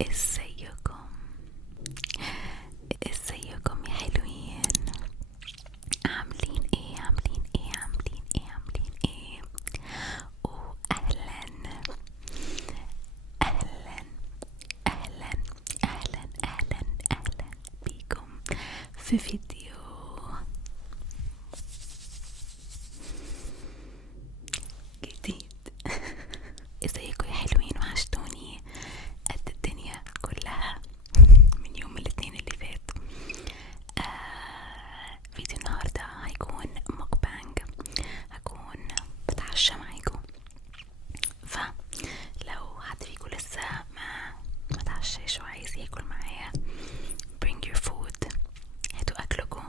ازيكم ازيكم يا حلوين؟ عاملين ايه عاملين ايه عاملين ايه عاملين ايه؟ واهلا اهلا اهلا اهلا اهلا اهلا بيكم في فيديو جديد. ازيكم يا حلوين؟ وحشتوني قد الدنيا كلها من يوم الاثنين اللي فات. فيديو النهاردة هيكون مukbang، هكون بتعشى معاكم. فلو حد فيكم لسه ما تعشاش وعايز ياكل معايا bring your food، هاتوا اكلكم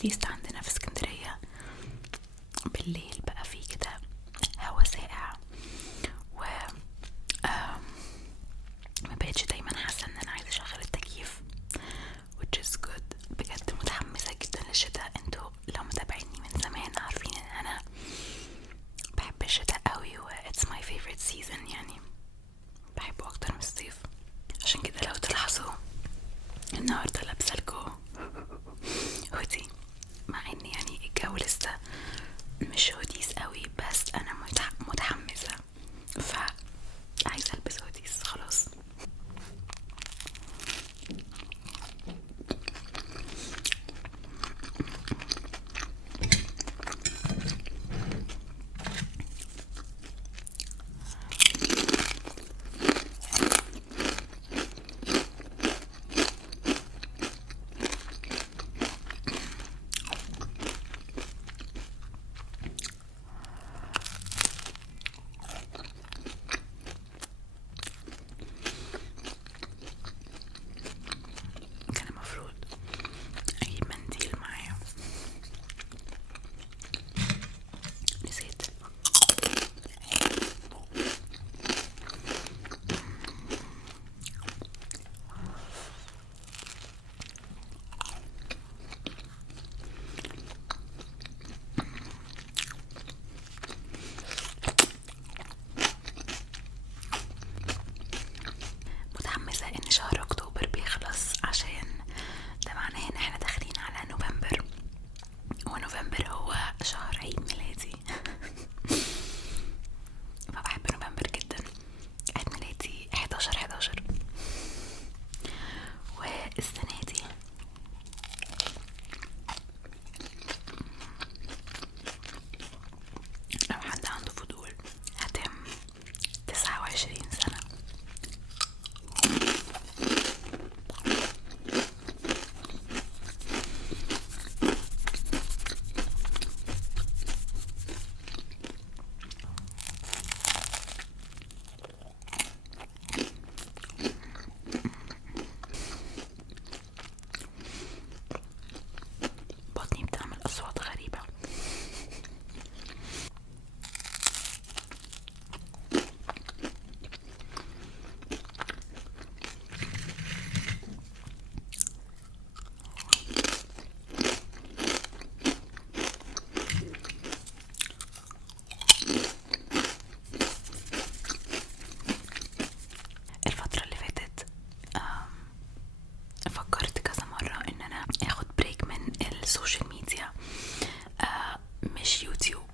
اتليست عندنا في اسكندرية بالليل بقى في كده هوا ساقع، و ما بقتش دايما حاسة ان انا عايزة اشغل التكييف which is good. بجد متحمسة جدا للشتاء. انتوا لو متابعيني من زمان عارفين ان انا بحب الشتاء قوي و it's my favorite season، يعني بحبه اكتر من الصيف. عشان كده لو تلاحظوا النهاردة لابسة لكم هودي، مع ان يعني الجو لسه مش هوديس قوي، بس انا متحمسة فعايزة البس هوديس خلاص. كان المفروض اجيب منديل معايا، نسيت. متحمسة ان شهر اكتوبر بيخلص، عشان ده معناه ان احنا داخلين على نوفمبر، ونوفمبر هو شهر عيد ميلادي فبحب نوفمبر جدا. عيد ميلادي 11/11. والسنة دي لو حد عنده فضول هتم 29 سنة. بطني بتعمل أصوات غريبة. الفترة اللي فاتت فكرت كذا مرة ان انا اخد بريك من السوشيال ميديا، مش يوتيوب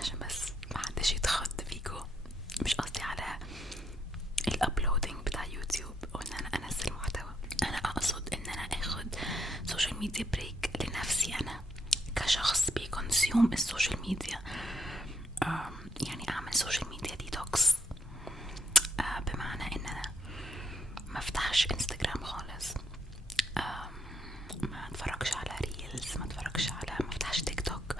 عشان بس محدش يتخض فيكو، مش قصدي على الابلودينج بتاع يوتيوب وان انا انزل محتوى، انا اقصد ان انا اخد سوشيال ميديا بريك لنفسي انا كشخص بيكونسيوم السوشيال ميديا. يعني اعمل سوشيال ميديا ديتوكس، بمعنى ان انا ما افتحش انستجرام خالص، ما اتفرجش على ريلز، ما افتحش تيك توك،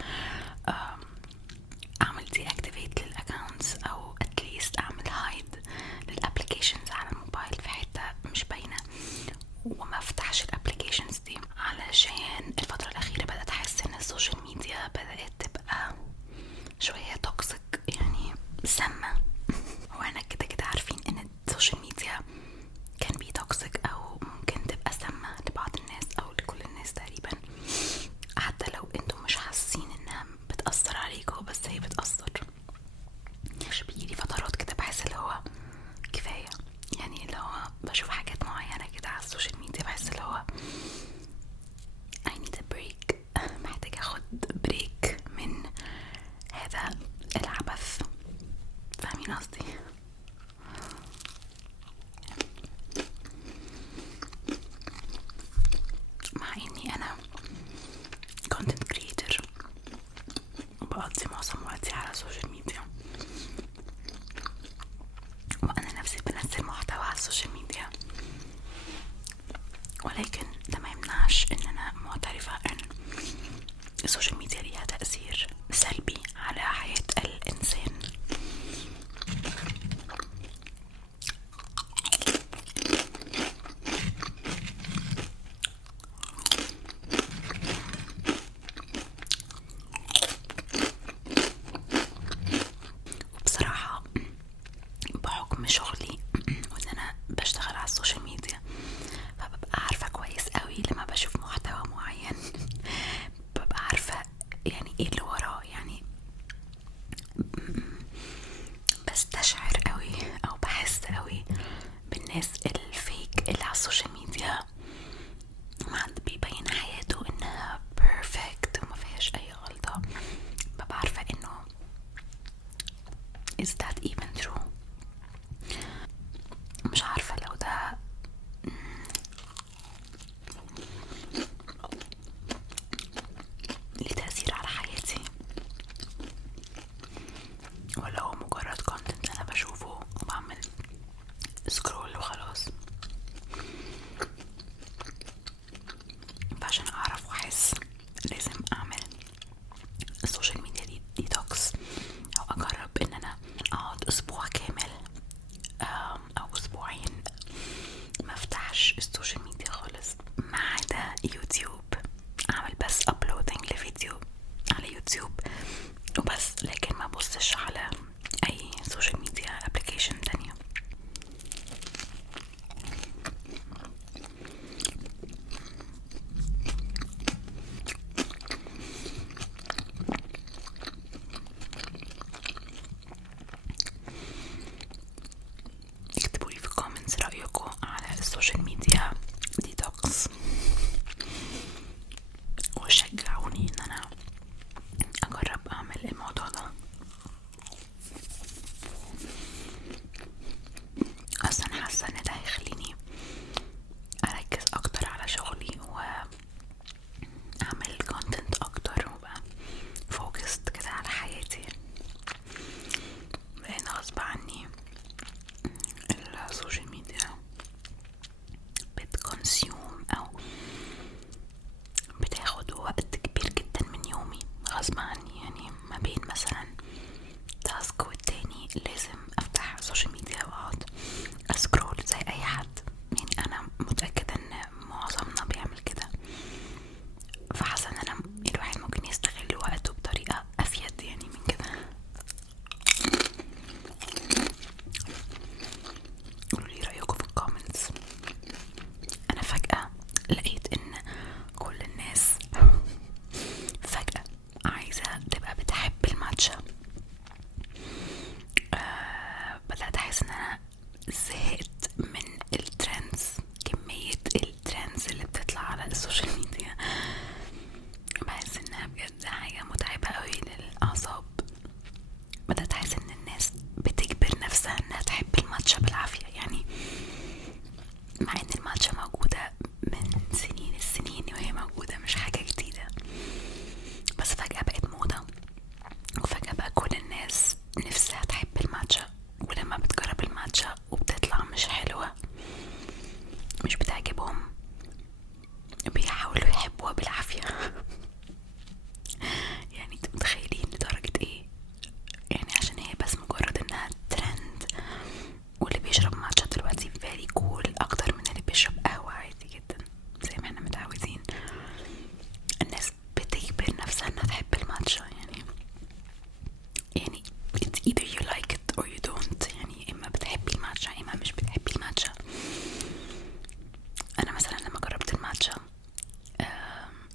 اعمل دي اكتيفيت للاكاونتس، او اتليست اعمل هايد للابليكيشنز على الموبايل في حته مش باينه، وما افتحش الابليكيشنز دي. علشان الفتره الاخيره بدات احس ان السوشيال ميديا بدات تبقى شويه توكسيك، يعني سامه وانا كده عارفين ان السوشيال ميديا كان بي توكسيك او ممكن تبقى سامه لبعض الناس او لكل الناس تقريبا، حتى لو انتم مش حاسين انها بتأثر عليكم، بس هي بتأثر. مش بيجيلي فترات كده بحس اللي هو كفاية، يعني اللي هو بشوف حاجات معينة كده على السوشيال ميديا بحس اللي هو I need a break محتاجة اخد بريك من هذا العبث، فاهمين قصدي؟ مع اني انا content creator وبقضي معظم وقتي على السوشيال ميديا، وانا نفسي بنزل محتوى على السوشيال ميديا، ولكن ده ما يمنعش ان انا معترفة ان السوشيال ميديا ليها تأثير سلبي على حياة الانسان. بتكونسيوم او بتاخد وقت كبير جدا من يومي غصب عني. يعني ما بين مثلا تاسك والتاني لازم افتح السوشيال ميديا واقعد اسكرول زي اي حد. يعني انا متأكدة ان معظمنا بيعمل كده، فحاسة ان انا الواحد ممكن يستغل وقته بطريقة افيد يعني من كده. قولولي رأيكم في الكومنتس. انا فجأة لقيت ان كل الناس فجأة عايزة تبقى بتحب الماتشا. بدأت احس ان انا زهقت من الترندز، كمية الترندز اللي بتطلع على السوشيال ميديا. بحس انها بجد حاجة متعبة قوي للأعصاب. بدأت احس ان الناس بتجبر نفسها انها تحب الماتشا بالعافية، يعني مع ان الماتشا موجودة من سنين السنين وهي موجودة، مش حاجة جديدة، بس فجأة بقت موضة، وفجأة بقى كل الناس نفسها تحب الماتشا. ولما بتجرب الماتشا وبتطلع مش حلوة، مش بتعجبهم، بيحاولوا يحبوها بالعافية. يعني انتوا متخيلين لدرجة ايه؟ يعني عشان هي بس مجرد انها ترند، واللي بيشرب ماتشا دلوقتي فيري كول اكتر من اللي بيشرب قهوة عادي جدا زي ما احنا متعودين. الناس بتجبر نفسها انها تحب الماتشا. يعني it's either you like it or you don't. يعني اما بتحبي الماتشا اما مش بتحبي الماتشا. انا مثلا لما جربت الماتشا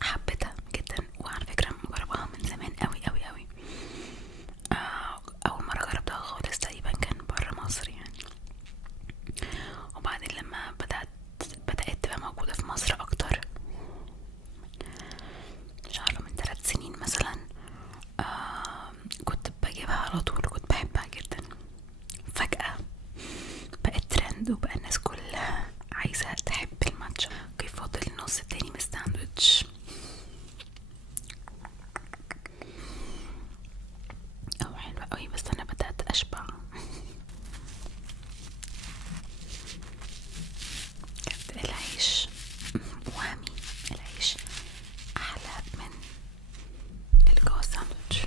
حبيتها جدا، وعلى فكرة مجربها من زمان قوي قوي قوي. اول مرة جربتها خالص تقريبا كان برا مصر يعني، وبعدين لما بدأت تبقى موجودة في مصر اكتر، مش عارفة من 3 سنين مثلا، كنت بجيبها على طول وكنت بحبها جدا. فجأة بقت ترند وبقى الناس كلها عايزة تحب الماتشا. كيف فاضل النص التاني من الساندوتش. حلوة قوي، بس انا بدأت اشبع. كانت العيش وهمي، العيش احلى من اللي جوه الساندوتش.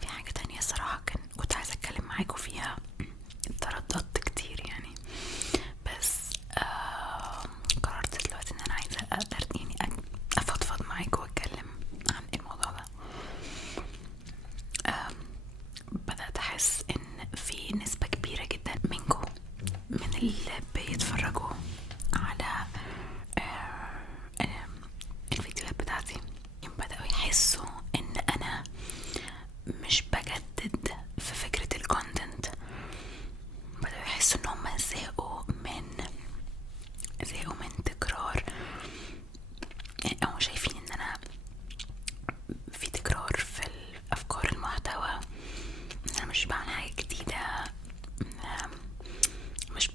في حاجة تانية الصراحة كنت عايزة اتكلم معاكم فيها، اترددت كتير يعني، بس قررت دلوقتي ان انا عايزة اقدر يعني افضفض معاكم واتكلم عن الموضوع ده. بدأت احس ان في نسبة كبيرة جدا منكم، من اللي بيتفرجوا على الفيديوهات بتاعتي، بدأوا يحسوا ان انا مش بجدد في فكرة الكونتنت. بدأوا يحسوا ان هم زهقوا من تكرار، او شايفين ان انا في تكرار في الافكار المحتوى، ان انا مش بعمل حاجة جديدة، مش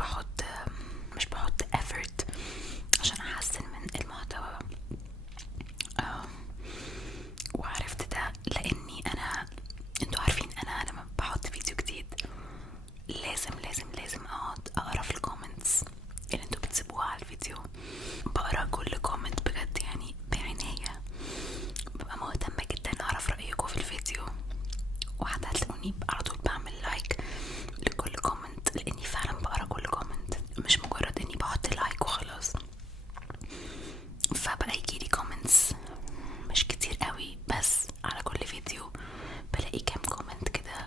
بحط effort عشان احسن من المحتوى. وعرفت ده لاني انتوا عارفين انا لما بحط فيديو جديد لازم اقعد اقرا في الكومنتس اللي انتوا بتسيبوها على الفيديو. بقرا كل كومنت بجد يعني بعناية، ببقى مهتمة جدا اعرف رأيكم في الفيديو، وحتى هتلاقوني على طول بعمل لايك لكل كومنت، لاني فعلا بقرا كل كومنت، مش مجرد اني بحط لايك وخلاص. فبقى يجيلي كومنتس مش كتير قوي، بس على كل فيديو بلاقي كام كومنت كده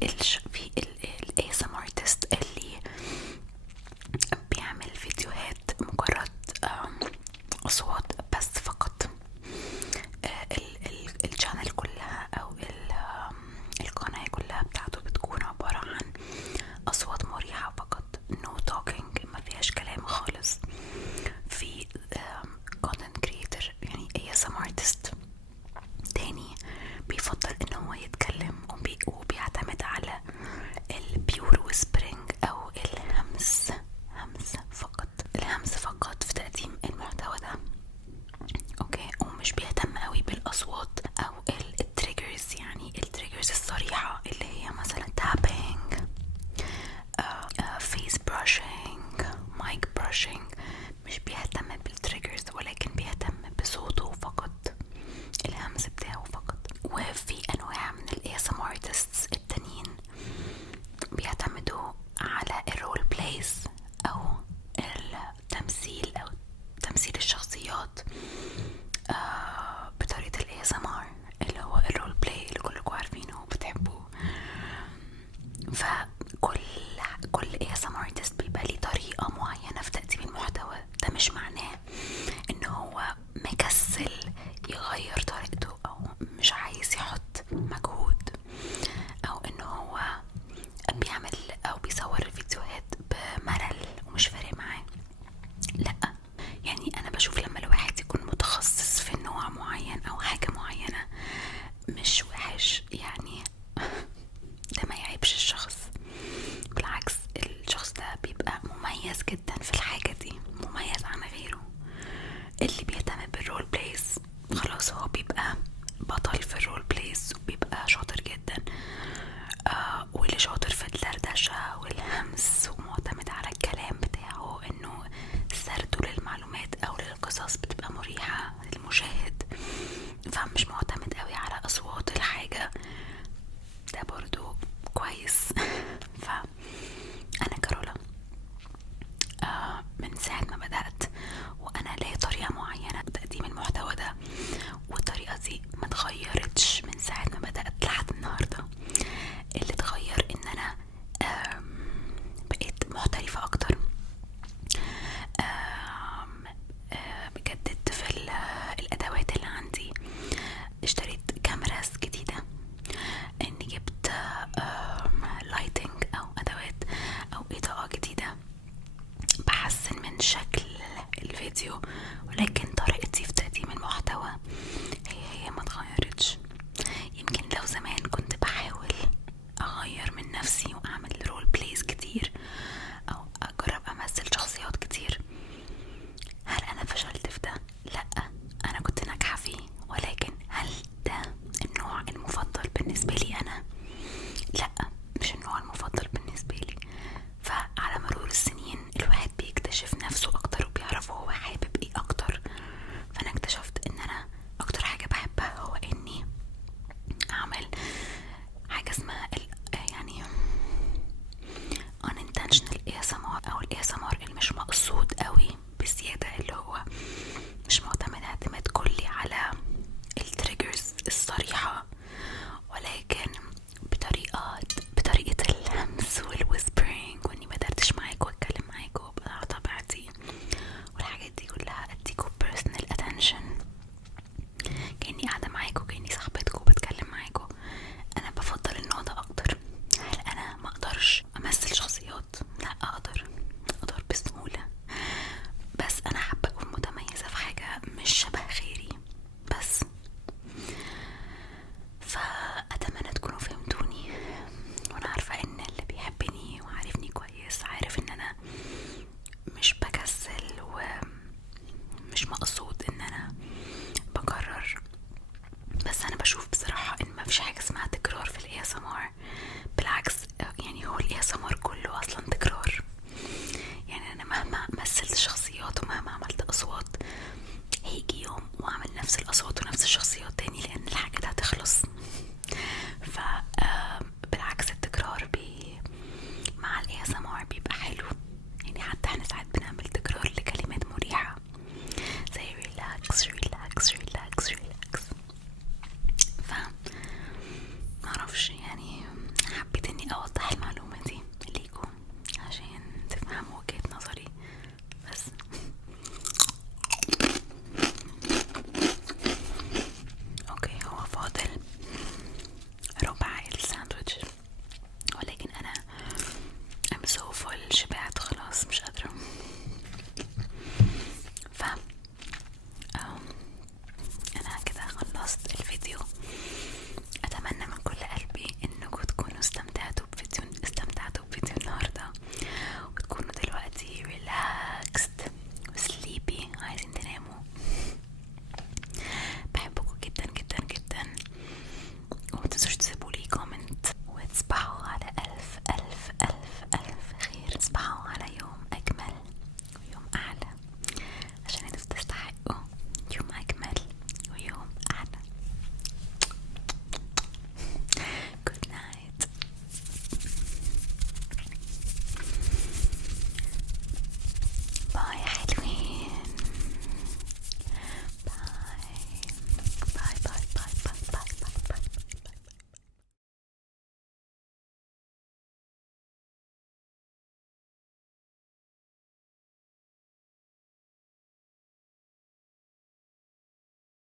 في ال ASMR artist اللي بيعمل فيديوهات مجرد أصوات بس فقط. الشانل كلها أو القناة كلها بتاعته بتكون عبارة عن أصوات مريحة فقط، no talking، ما فيهاش كلام خالص. في content creator يعني ASMR artist تاني بيفضل إن هو يتكلم وبيعتمد على البيور ويسبرينج أو الهمس فقط في تقديم المحتوى ده. اوكي، ومش بيهتم قوي بالاصوات او التريجرز، يعني التريجرز الصريحة اللي هي مثلا تابينج، فيس براشنج، مايك براشنج. مش بيهتم بالتريجرز، ولكن بيهتم بصوته فقط، الهمس بتاعه فقط. وفي انواع من ال ASMR artists التانيين بيعتمدوا على الرول بلايز او التمثيل او تمثيل الشخصيات بطريقة ال ASMR اللي هو الرول بلاي اللي كلكم عارفينه وبتحبوه. فكل ASMR artist بيبقى ليه طريقة معينة في تقديم المحتوى. ده مش معناه ان هو مكسل يغير طريقته او مش عايز يحط مجهود او ان هو بيعمل او بيصور الفيديوهات بملل ومش فارق معاه. لا، يعني انا بشوف لما الواحد يكون متخصص في نوع معين او حاجة معينة مش وحش، يعني ده ما يعيبش الشخص، بالعكس الشخص ده بيبقى مميز جدا في الحاجة دي، مميز عن غيره. اللي بيهتم بالرول بلايز خلاص هو بيبقى بطل في الرول بلايز وبيبقى شاطر جدا. واللي شاطر في الدردشة والهمس ومعتمد على الكلام بتاعه انه سرده للمعلومات او للقصص بتبقى مريحة للمشاهد، فمش معتمد قوي على اصوات الحاجة، ده برضو كويس. فانا كارولا من ساعة ما بدأت وانا ليا طريقة معينة تقديم المحتوى ده، والطريقة دي ما اتغيرتش من ساعة ما بدأت لحد النهاردة. اللي اتغير ان انا بقيت محترفة اكتر، جددت في الادوات اللي عندي، اشتريت كاميراز جديدة، اني جبت لايتنج او ادوات او اضاءة جديدة بحسن من شكل الفيديو، ولكن طريقتي في تقديم المحتوى هي ما اتغيرتش. يمكن لو زمان كنت بحاول اغير من نفسي واعمل رول بلايز كتير او اجرب امثل شخصيات كتير، هل انا فشلت في ده؟ لا، انا كنت ناجحة فيه، ولكن هل ده النوع المفضل بالنسبة لي انا؟ لا، مش النوع المفضل بالنسبة لي. فعلى مرور السنين الواحد بيكتشف نفسه اكتر وبيعرف هو حابب ايه اكتر. فانا اكتشفت ان انا اكتر حاجة بحبها هو اني اعمل حاجة اسمها يعني unintentional ASMR او ال ASMR اللي مش مقصود قوي بزيادة، اللي هو مش معتمد اعتماد كلي على التريجرز الصريحة، ولكن بطريقة الهمس والويسبرينج، واني بدردش معاكوا واتكلم معاكوا وابقى على طبيعتي، والحاجات دي كلها اديكوا personal attention، كأني قاعدة معاكوا، كأني صاحبتكوا بتكلم معاكوا. انا بفضل النوع ده اكتر. هل انا ما اقدرش امثل شخصيات؟ لا، اقدر بسهولة، بس انا حابة اكون متميزة في حاجة مش شبه غيري بس. فأتمنى تكونوا فهمتوني، وانا عارفة ان اللي بيحبني وعارفني كويس عارف ان انا مش بكسل ومش مقصود ان انا بكرر، بس انا بشوف بصراحة ان ما فيش حاجة اسمها تكرار في ال ASMR. بالعكس، يعني هو ال ASMR كله اصلا تكرار. يعني انا مهما مثلت شخصيات ومهما عملت اصوات هيجي يوم واعمل نفس الاصوات ونفس الشخصيات تاني، لان الحاجة ده هتخلص. بالعكس التكرار مع ال ASMR بيبقى حلو. يعني حتى احنا ساعات بنعمل تكرار لكلمات مريحة زي ريلاكس ريلاكس ريلاكس ريلاكس. معرفش، يعني حبيت باي يا حلوين.